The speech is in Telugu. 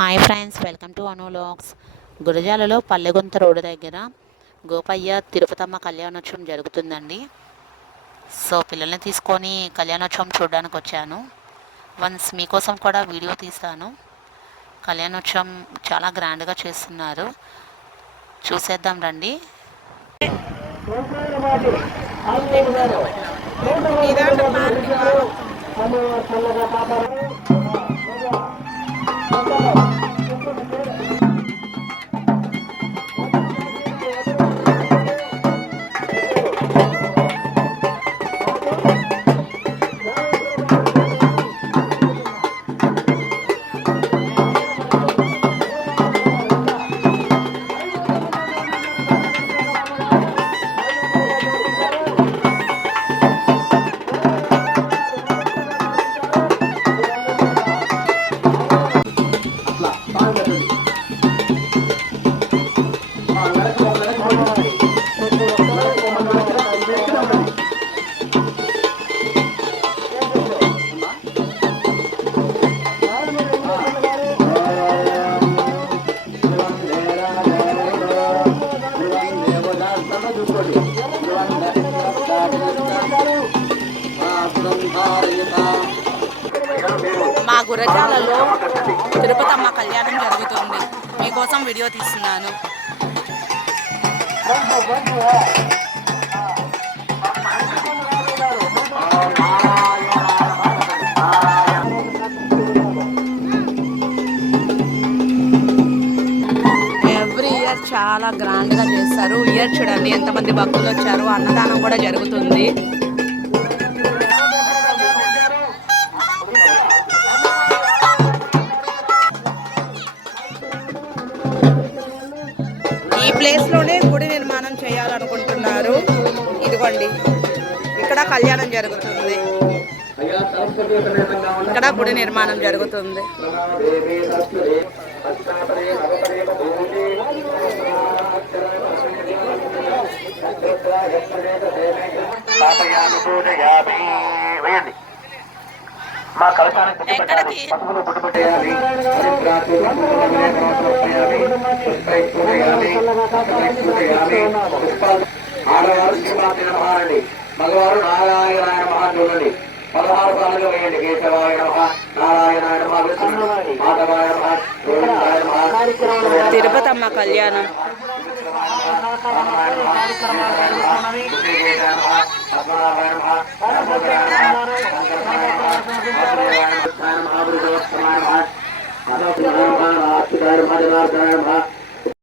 హాయ్ ఫ్రెండ్స్, వెల్కమ్ టు అనులాగ్స్. గురజాలలో పల్లెగుంత రోడ్డు దగ్గర గోపయ్య తిరుపతమ్మ కళ్యాణోత్సవం జరుగుతుందండి. సో పిల్లల్ని తీసుకొని కళ్యాణోత్సవం చూడడానికి వచ్చాను. వన్స్ మీకోసం కూడా వీడియో తీస్తాను. కళ్యాణోత్సవం చాలా గ్రాండ్గా చేస్తున్నారు, చూసేద్దాం రండి. మా గురజాలలో తిరుపతమ్మ కళ్యాణం జరుగుతుంది, మీకోసం వీడియో తీస్తున్నాను. ఎవ్రీ ఇయర్ చాలా గ్రాండ్గా చేస్తారు. ఇయర్ చూడండి ఎంతమంది భక్తులు వచ్చారు. అన్నదానం కూడా జరుగుతుంది. ఈ ప్లేస్లోనే గుడి నిర్మాణం చేయాలనుకుంటున్నారు. ఇదిగోండి, ఇక్కడ కళ్యాణం జరుగుతుంది, ఇక్కడ గుడి నిర్మాణం జరుగుతుంది. మా కలశానికి పసుపులు బొట్టు పెట్టేయాలి. ఆడవారు శ్రీమాతి నమహారండి, మగవారు నారాయణాయ మహా చూడండి. 16 సార్లుగా వేయండి. కేశవాయ నమః, నారాయణాయ నమః, మాధవాయ నమః, గోవిందాయ నమః. తిరుపతమ్మ కళ్యాణం మహాపురుషోత్తమాయ నమః,